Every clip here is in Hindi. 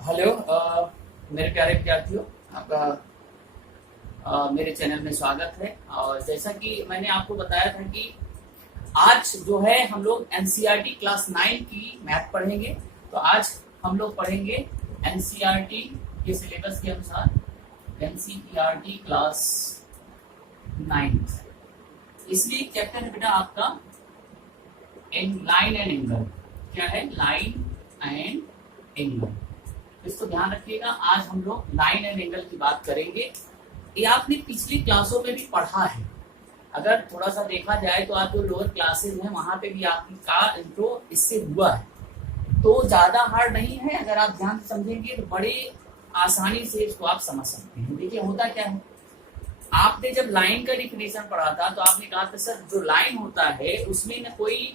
हेलो मेरे प्यारे विद्यार्थियों, आपका मेरे चैनल में स्वागत है। और जैसा कि मैंने आपको बताया था कि आज जो है हम लोग एनसीईआरटी क्लास 9 की मैथ पढ़ेंगे। तो आज हम लोग पढ़ेंगे एनसीईआरटी के सिलेबस के अनुसार एनसीईआरटी क्लास 9। इसलिए चैप्टर है बेटा आपका लाइन एंड एंगल। क्या है? Line and angle. इसको ध्यान रखिएगा। आज हम लोग लाइन एंड एंगल की बात करेंगे। ये आपने पिछली क्लासों में भी पढ़ा है। अगर थोड़ा सा देखा जाए तो आप जो लोअर क्लासेस हैं वहां पे भी आपका इंट्रो इससे हुआ है, तो ज्यादा हार्ड नहीं है। अगर आप ध्यान से समझेंगे तो बड़े आसानी से इसको आप समझ सकते हैं। देखिए होता क्या है, आपने जब लाइन का डिफिनेशन पढ़ा था तो आपने कहा था सर जो लाइन होता है उसमें न कोई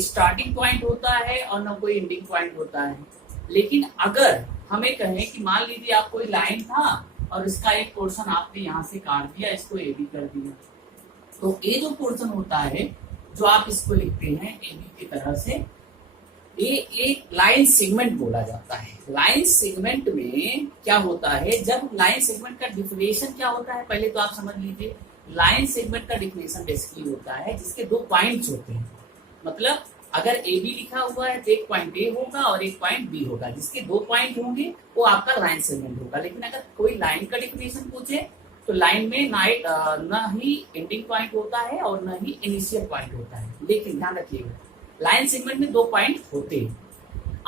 स्टार्टिंग पॉइंट होता है और न कोई एंडिंग पॉइंट होता है। लेकिन अगर हमें कहें कि मान लीजिए आप कोई लाइन था और इसका एक पोर्शन आपने यहाँ से काट दिया, इसको ए बी कर दिया, तो ये जो पोर्शन होता है जो आप इसको लिखते हैं ए बी की तरह से, ये एक लाइन सेगमेंट बोला जाता है। लाइन सेगमेंट में क्या होता है, जब लाइन सेगमेंट का डिफिनेशन क्या होता है पहले तो आप समझ लीजिए। लाइन सेगमेंट का डिफिनेशन बेसिकली होता है जिसके दो पॉइंट्स होते हैं। मतलब अगर ए बी लिखा हुआ है तो एक पॉइंट ए होगा और एक पॉइंट बी होगा, जिसके दो पॉइंट होंगे वो आपका लाइन सेगमेंट होगा। लेकिन अगर कोई लाइन का डिफिनेशन पूछे तो लाइन में ना ही एंडिंग पॉइंट होता है और ना ही इनिशियल पॉइंट होता है। लेकिन ध्यान रखिएगा, लाइन सेगमेंट में दो पॉइंट होते हैं।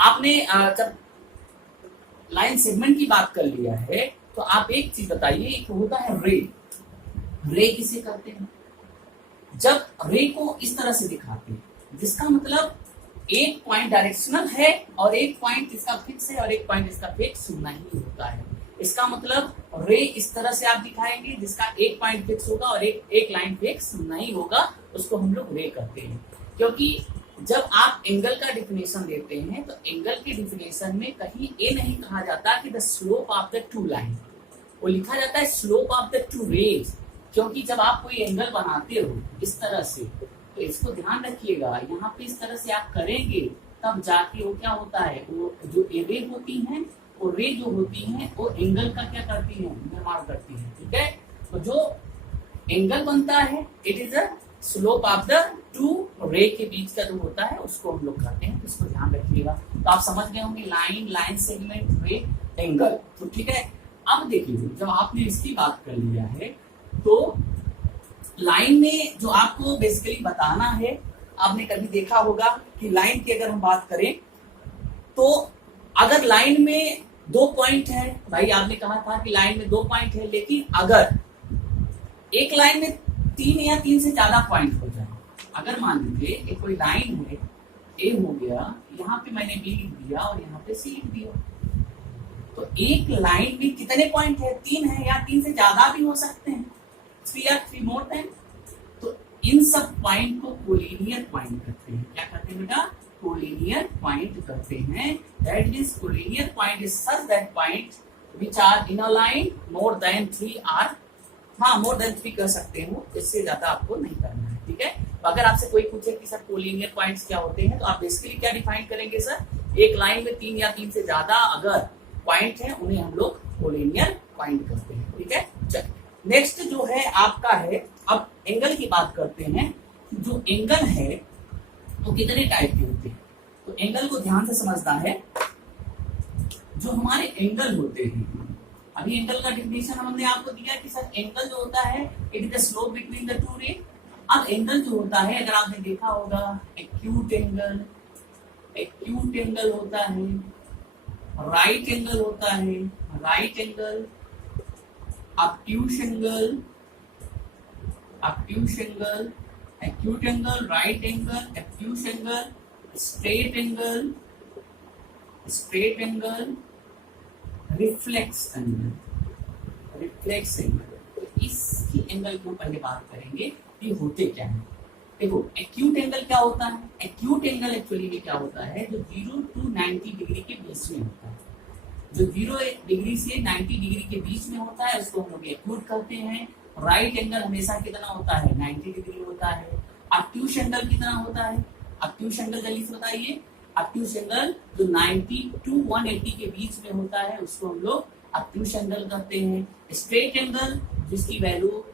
आपने जब लाइन सेगमेंट की बात कर लिया है तो आप एक चीज बताइए, एक होता है रे। रे किसे करते हैं? जब रे को इस तरह से दिखाते हैं जिसका मतलब एक पॉइंट डायरेक्शनल है और एक पॉइंट इसका फिक्स है और एक पॉइंट इसका फिक्स नहीं होता है। इसका मतलब रे इस तरह से आप दिखाएंगे जिसका एक पॉइंट फिक्स होगा और एक लाइन फिक्स नहीं होगा, उसको हम लोग रे करते हैं। क्योंकि जब आप एंगल का डिफिनेशन देते हैं तो एंगल के डिफिनेशन में कहीं ये नहीं कहा जाता कि the slope of the two line, वो लिखा जाता है slope of the two rays. क्योंकि जब आप कोई एंगल बनाते हो इस तरह से, तो इसको ध्यान रखिएगा, यहाँ पे इस तरह से आप करेंगे तब जाके वो क्या होता है, वो जो रे होती हैं, वो रे जो होती हैं वो एंगल का क्या करती हैं, निर्माण करती हैं। ठीक है, तो जो एंगल बनता है it is a slope of the to रे के बीच का जो होता है उसको हम लोग करते हैं। तो इसको ध्यान रखिएगा। तो आप समझ गए होंगे लाइन, लाइन सेगमेंट, रे, एंगल। तो ठीक है, अब देखिए जब आपने इसकी बात कर लिया है तो लाइन में जो आपको बेसिकली बताना है, आपने कभी देखा होगा कि लाइन की अगर हम बात करें तो अगर लाइन में दो पॉइंट है, भाई आपने कहा था कि लाइन में दो पॉइंट है, लेकिन अगर एक लाइन में तीन या तीन से ज्यादा पॉइंट हो जाए, अगर मान लीजिए एक कोई लाइन है, ए हो गया, यहाँ पे मैंने बी लिख दिया और यहाँ पे सी लिख दिया, तो एक लाइन में कितने पॉइंट है? तीन है या तीन से ज्यादा भी हो सकते हैं, 3 या 3 मोर देन। तो इन सब पॉइंट को कोलिनियर पॉइंट करते हैं। क्या करते हैं बेटा? कोलिनियर पॉइंट करते हैं। That means collinear point is such that point which are in a line more than 3 are, हाँ मोर देन 3 कर सकते हो, इससे ज्यादा आपको नहीं करना है। ठीक है, तो अगर आपसे कोई पूछे कि सर कोलिनियर पॉइंट्स क्या होते हैं तो आप बेसिकली क्या डिफाइन करेंगे सर? एक लाइन में 3 या 3 से ज्यादा अगर पॉइंट है उन्हें हम लोग कोलिनियर पॉइंट करते हैं। ठीक है, चलिए नेक्स्ट जो है आपका है, अब एंगल की बात करते हैं। जो एंगल है वो कितने टाइप के होते हैं? तो एंगल को ध्यान से समझना है। जो हमारे एंगल होते हैं, अभी एंगल का डिफिनेशन हमने आपको दिया कि सर एंगल जो होता है it is the slope between the two रे। अब एंगल जो होता है, अगर आपने देखा होगा एक्यूट एंगल, एक्यूट एंगल होता है, राइट एंगल होता है, right angle, obtuse angle, obtuse angle, acute angle, right angle, obtuse angle, straight angle, straight angle, reflex angle, reflex angle। तो इसकी एंगल को पहले बात करेंगे ये होते क्या है। देखो एक्यूट एंगल क्या होता है? एक्यूट एंगल एक्चुअली में क्या होता है, जो 0 to 90 डिग्री के बीच में होता है। जो 0 डिग्री से 90 डिग्री के बीच में होता है उसको हम लोग एक्यूट कहते हैं। राइट एंगल हमेशा कितना होता है? 90 डिग्री होता है। ऑब्ट्यूस एंगल कितना होता है? ऑब्ट्यूस एंगल जल्दी से बताइए। ऑब्ट्यूज एंगल जो 90 टू 180 के बीच में होता है उसको हम लोग ऑब्ट्यूज एंगल कहते हैं। स्ट्रेट एंगल जिसकी वैल्यू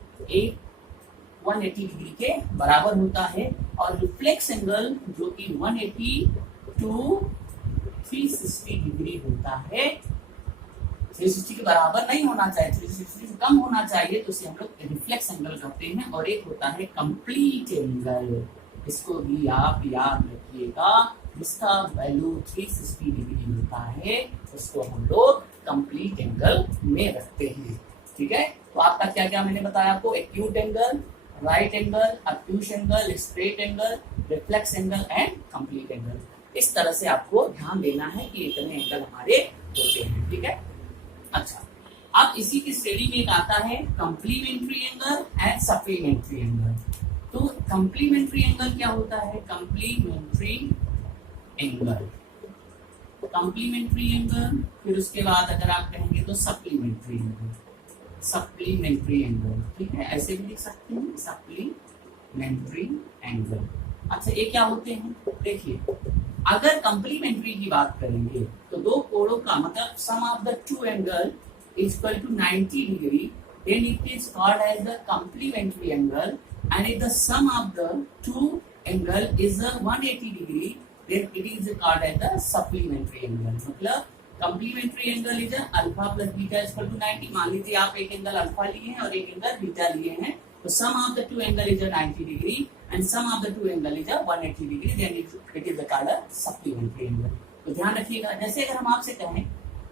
180 डिग्री के बराबर होता है, और रिफ्लेक्स एंगल जो कि 180 टू 360 डिग्री होता है। 360 के बराबर नहीं होना चाहिए, 360 से कम होना चाहिए, तो इसे हम लोग रिफ्लेक्स एंगल कहते हैं। और एक होता है कंप्लीट एंगल, इसको भी आप याद रखिएगा, जिसका वैल्यू 360 डिग्री होता है उसको हम लोग कंप्लीट एंगल में रखते हैं। ठीक है, तो आपका क्या क्या मैंने बताया आपको, acute angle, right angle, obtuse angle, straight angle, reflex angle and complete angle. इस तरह से आपको ध्यान देना है कि इतने एंगल हमारे होते हैं। ठीक है, अच्छा, अब इसी की श्रेणी में एक आता है complementary angle and supplementary angle. तो कंप्लीमेंट्री एंगल क्या होता है, कंप्लीमेंट्री एंगल, कंप्लीमेंट्री एंगल, फिर उसके बाद अगर आप कहेंगे तो सप्लीमेंट्री एंगल, सप्लीमेंट्री एंगल। ठीक है, ऐसे भी लिख सकते हैं सप्लीमेंट्री एंगल। अच्छा, ये क्या होते हैं, देखिए अगर कंप्लीमेंट्री की बात करेंगे तो दो कोणों का मतलब sum of the two angle is equal to 90 degree, then it is called as the complementary angle, and if the sum of the two angle is 180 degree, then it is called as the supplementary angle। मतलब complementary angle is alpha plus beta equal to 90। मान लीजिए आप एक एंगल अल्फा लिए हैं और एक एंगल बीटा लिए हैं, तो sum of the two angle is 90 degree and sum of the two angle is 180 degree, then it is called a supplementary angle। तो ध्यान रखिएगा, जैसे अगर हम आपसे कहें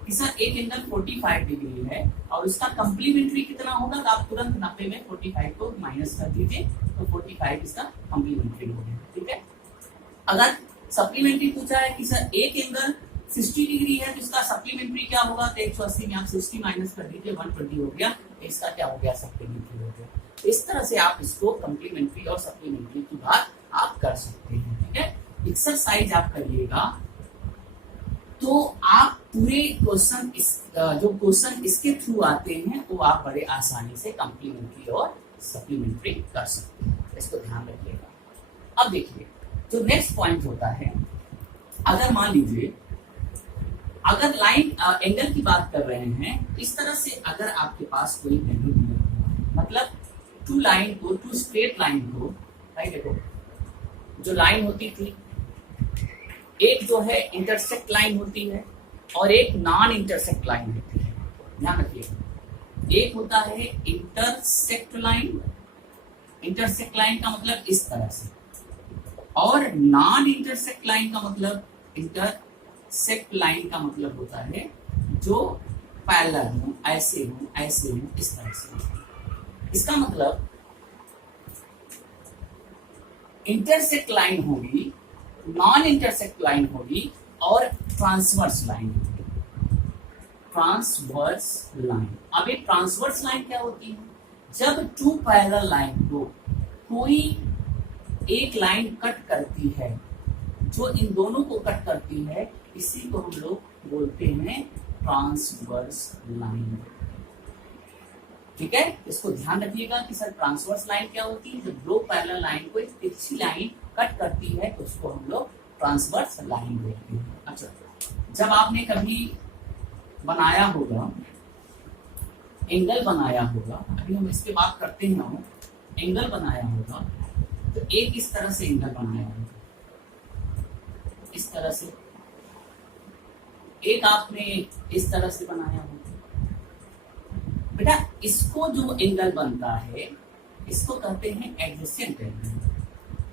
कि सर एक एंगल 45 डिग्री है और उसका कंप्लीमेंट्री कितना होगा, तो आप तुरंत 90 में 45 को माइनस कर दीजिए, तो 45 इसका कंप्लीमेंट्री हो गया। ठीक है, अगर सप्लीमेंट्री पूछा है कि सर एक एंगल 60 डिग्री है तो इसका सप्लीमेंट्री क्या होगा, तो 180 में आप 60 माइनस कर दीजिए, 120 हो गया, तो इसका क्या हो गया, सप्लीमेंट्री हो गया। तो इस तरह से आप इसको कंप्लीमेंट्री और सप्लीमेंट्री की बात आप कर सकते हैं। ठीक है, एक्सरसाइज आप करिएगा तो आप पूरे क्वेश्चन जो क्वेश्चन इसके थ्रू आते हैं वो आप बड़े आसानी से कंप्लीमेंट्री और सप्लीमेंट्री कर सकते हैं, इसको ध्यान रखिएगा। अब देखिए जो नेक्स्ट पॉइंट होता है, अगर मान लीजिए अगर लाइन एंगल की बात कर रहे हैं, इस तरह से अगर आपके पास कोई वैल्यू दिया हुआ, मतलब टू लाइन को, टू स्ट्रेट लाइन को, भाई देखो जो लाइन होती थी, एक जो है इंटरसेक्ट लाइन होती है और एक नॉन इंटरसेक्ट लाइन होती है। ध्यान रखिए, एक होता है इंटरसेक्ट लाइन, इंटरसेक्ट लाइन का मतलब इस तरह से, और नॉन इंटरसेक्ट लाइन का मतलब, इंटरसेक्ट लाइन का मतलब होता है जो पैरेलल हो, ऐसे हो, ऐसे हो, इस तरह से। इसका मतलब इंटरसेक्ट लाइन होगी, नॉन इंटरसेक्ट लाइन होगी और ट्रांसवर्स लाइन होगी, ट्रांसवर्स लाइन। अब एक ट्रांसवर्स लाइन क्या होती है, जब टू पैरेलल लाइन को कोई एक लाइन कट करती है, जो इन दोनों को कट करती है, इसी को हम लोग बोलते हैं ट्रांसवर्स लाइन। ठीक है, इसको ध्यान रखिएगा कि सर ट्रांसवर्स लाइन क्या होती है, जब दो पैरेलल लाइन को एक तिरछी लाइन कट करती है तो उसको हम लोग ट्रांसवर्स लाइन बोलते हैं। अच्छा, जब आपने कभी बनाया होगा, एंगल बनाया होगा, अभी हम इसके बात करते हैं, एंगल बनाया होगा, तो एक इस तरह से एंगल बनाया होगा, इस तरह से, एक आपने इस तरह से बनाया होगा। बेटा इसको जो एंगल बनता है इसको कहते हैं एडजेसेंट एंगल,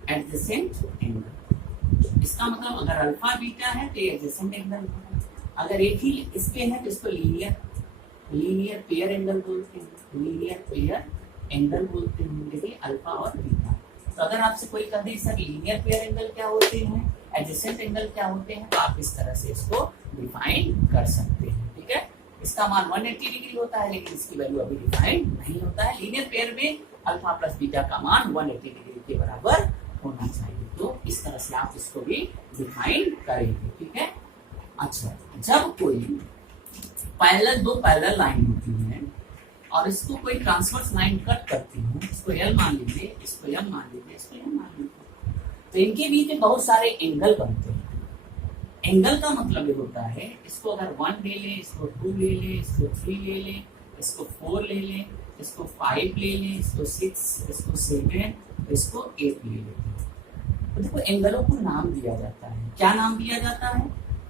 एडजेसेंट एंगल। इसका मतलब अगर अल्फा बीटा है तो एडजेसेंट एंगल होगा, अगर एक ही इसके है तो इसको लीनियर पेयर एंगल बोलते हैं, लीनियर पेयर एंगल बोलते हैं। देखिए अल्फा और बीटा, तो अगर आपसे कोई कह दे सर लीनियर पेयर एंगल क्या होते हैं, एडजेसेंट एंगल क्या होते हैं, तो आप इस तरह से इसको डिफाइन कर सकते हैं। ठीक है, इसका मान 180 डिग्री होता है, लेकिन इसकी वैल्यू अभी डिफाइन नहीं होता है। लीनियर पेयर में अल्फा प्लस बीटा का मान 180 डिग्री के बराबर होना चाहिए, तो इस तरह से आप इसको भी डिफाइन करेंगे। ठीक है, अच्छा, जब कोई दो पैरेलल लाइन होती है और इसको कोई ट्रांसवर्स लाइन कट करती है, इसको एल मान लीजिए, इसको एम मान लीजिए, इसको एम मान लीजिए, तो इनके बीच में बहुत सारे एंगल बनते हैं। एंगल का मतलब ये होता है, इसको अगर 1 ले लें, इसको 2 ले लें, इसको 3 ले लें, इसको 4 ले लें, इसको 5 ले लें, इसको 6, इसको 7, इसको 8 ले लेते हैं। तो देखो एंगलों को नाम दिया जाता है। क्या नाम दिया जाता है?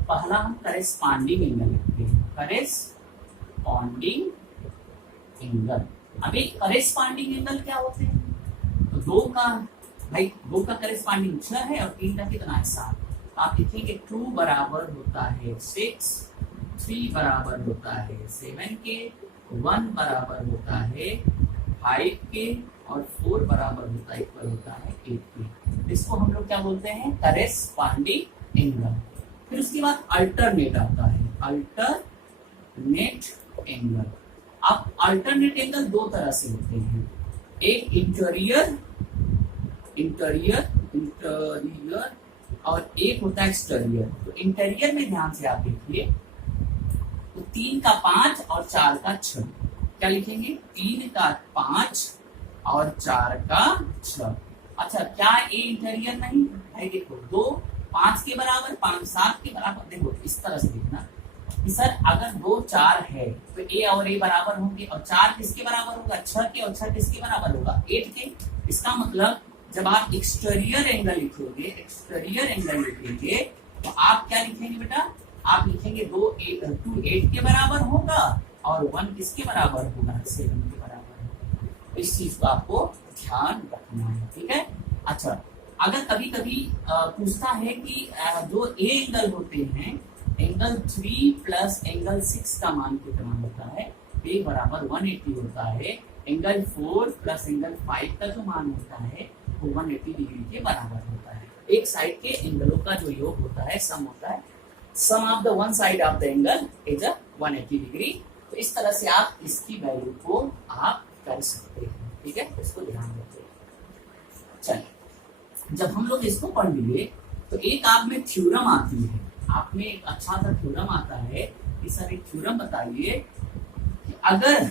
पहला हम करेस्पॉन्डिंग एंगल लिखते हैं, करेस्पॉन्डिंग एंगल। अभी करेस्पॉन्डिंग एंगल क्या होते हैं? तो दो का करेस्पॉन्डिंग 6 है और 3 का कितना है? 7। आप लिखेंगे 2 बराबर होता है 6, 3 बराबर होता है 7 के, 1 बराबर होता है 5 के और 4 बराबर होता है इक्वल होता है 8 के। इसको हम लोग क्या बोलते हैं? Corresponding angle. फिर उसके बाद अल्टरनेट आता है, अल्टरनेट एंगल। अब अल्टरनेट एंगल दो तरह से होते हैं, एक इंटीरियर और एक होता है एक्सटीरियर। तो इंटीरियर में ध्यान से आप देखिए, तो 3 का 5 और 4 का 6। क्या लिखेंगे? 3 का 5 और 4 का 6। अच्छा, क्या ए इंटीरियर नहीं है? देखो 2 5 के बराबर, 5 7 के बराबर। देखो इस तरह से देखना कि सर अगर 2 4 है तो ए और ए बराबर होंगे, और 4 किसके बराबर होगा? 6 के, और 6 किसके बराबर होगा? 8 के। इसका मतलब जब आप एक्सटीरियर एंगल लिखेंगे तो आप क्या लिखेंगे बेटा? आप लिखेंगे 2 8 के बराबर होगा और 1 किसके बराबर होगा? 7 के बराबर। इस चीज को आपको ध्यान रखना है, ठीक है। अच्छा, अगर कभी कभी पूछता है कि जो ए एंगल होते हैं, एंगल 3 प्लस एंगल 6 का मान कितना होता है? ए बराबर 180 होता है। एंगल 4 प्लस एंगल 5 का जो मान होता है वो 180 डिग्री के बराबर होता है। एक साइड के एंगलों का जो योग होता है, सम होता है, sum of the one side of the angle is 180 degree. तो इस तरह से आप इसकी वैल्यू को आप कर सकते हैं, ठीक है। इसको ध्यान रखिए। चलिए, जब हम लोग इसको पढ़ लिए तो एक आप में थ्योरम आती है, आप में एक अच्छा सा थ्योरम आता है कि सर एक थ्योरम बताइए कि अगर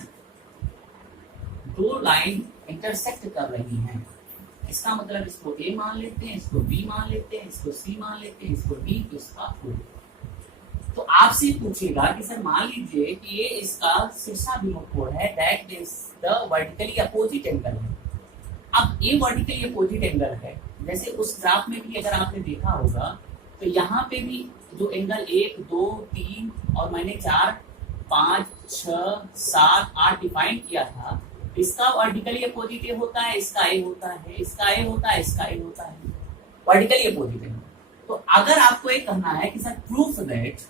दो लाइन इंटरसेक्ट कर रही हैं, इसका मतलब इसको ए मान लेते हैं, इसको बी मान लेते हैं, इसको सी मान लेते हैं, इसको डी, इसका ओ। तो आपसे पूछेगा कि सर मान लीजिए कि ये इसका शीर्षाभिमुख कोण है, that is the vertically opposite angle है। अब ये वर्टिकली अपोजिट एंगल है, जैसे उस ग्राफ में भी अगर आपने देखा होगा तो यहाँ पे भी जो एंगल 1 2 3 और मैंने 4 5 6 7 8 डिफाइन किया था, इसका वर्टिकली अपोजिट ए होता है, इसका ए होता है, इसका ए होता है, इसका ए होता है, वर्टिकली अपोजिट है। तो अगर आपको ये कहना है कि सर प्रूफ दैट,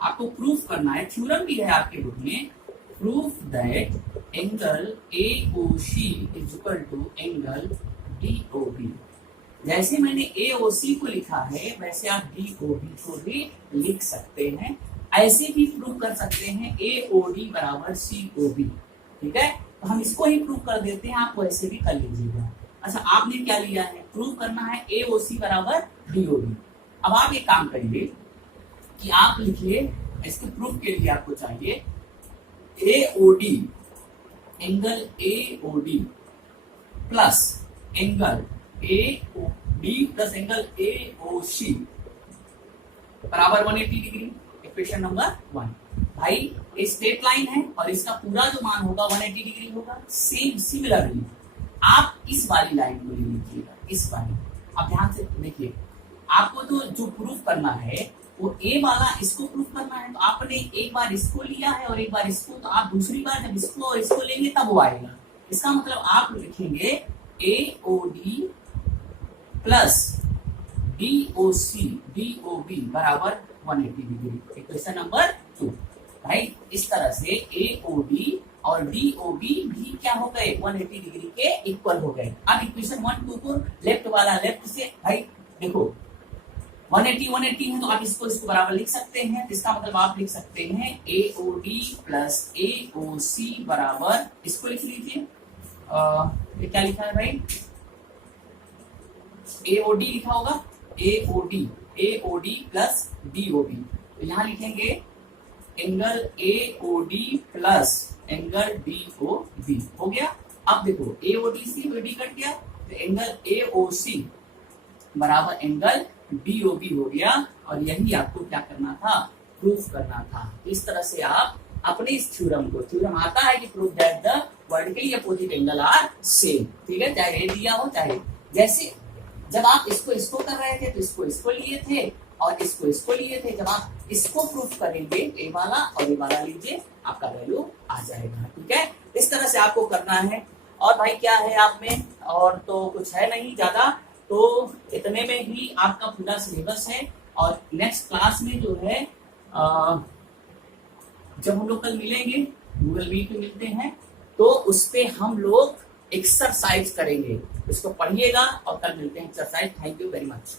आपको प्रूफ करना है, थ्योरम भी है आपके बुक में, proof that angle AOC is equal to angle DOB। जैसे मैंने AOC को लिखा है वैसे आप DOB को भी लिख सकते हैं। ऐसे भी प्रूफ कर सकते हैं AOD बराबर COB, ठीक है। तो हम इसको ही प्रूव कर देते हैं, आप वैसे भी कर लीजिएगा। अच्छा, आपने क्या लिया है? प्रूव करना है AOC बराबर DOB। अब आप एक काम करिए कि आप लिखिए, इसके प्रूफ के लिए आपको चाहिए AOD, angle AOD plus angle AOD plus angle AOC बराबर 180 डिग्री। Equation number 1। भाई ये स्ट्रेट लाइन है और इसका पूरा जो मान होगा 180 डिग्री होगा। सेम सिमिलरली आप इस वाली लाइन को ले लीजिएगा, इस वाली। आप ध्यान से देखिए, आपको जो प्रूफ करना है वो ए वाला इसको प्रूफ करना है। तो आपने एक बार इसको लिया है और एक बार इसको, तो आप दूसरी बार जब इसको और इसको लेंगे तब वो आएगा। इसका मतलब आप लिखेंगे AOD प्लस DOB बराबर 180 डिग्री। Equation number 2। भाई इस तरह से AOD और DOB भी क्या हो गए? 180 डिग्री के इक्वल हो गए। अब इक्वेशन 1 2 को लेफ्ट वाला लेफ्ट से, भाई देखो 180 है तो आप इसको बराबर लिख सकते हैं। इसका मतलब आप लिख सकते हैं AOD प्लस AOC बराबर, इसको लिख लीजिए, ये क्या लिखा है भाई? AOD लिखा होगा, AOD प्लस DOB। तो यहाँ लिखेंगे angle AOD plus angle DOB। हो गया। अब देखो AOD से AOD कट गया तो एंगल AOC बराबर एंगल DOB हो गया, और यही आपको क्या करना था, प्रूफ करना था। इस तरह से आप अपने इस थ्योरम को, थ्योरम आता है कि prove that the vertically opposite angle are same, ठीक है, चाहे ये दिया हो चाहे, जैसे जब आप इसको कर रहे थे तो इसको लिए थे और इसको लिए थे। जब आप इसको प्रूफ करेंगे ए वाला और ये वाला लीजिए, आपका वैल्यू आ जाएगा, ठीक है। इस तरह से आपको करना है। और भाई क्या है आप में, और तो कुछ है नहीं ज्यादा, तो इतने में ही आपका पूरा सिलेबस है। और नेक्स्ट क्लास में जो है जब हम लोग कल मिलेंगे, गूगल मीट में मिलते हैं, तो उस पे हम लोग एक्सरसाइज करेंगे। इसको पढ़िएगा और कल मिलते हैं exercise. Thank you very much.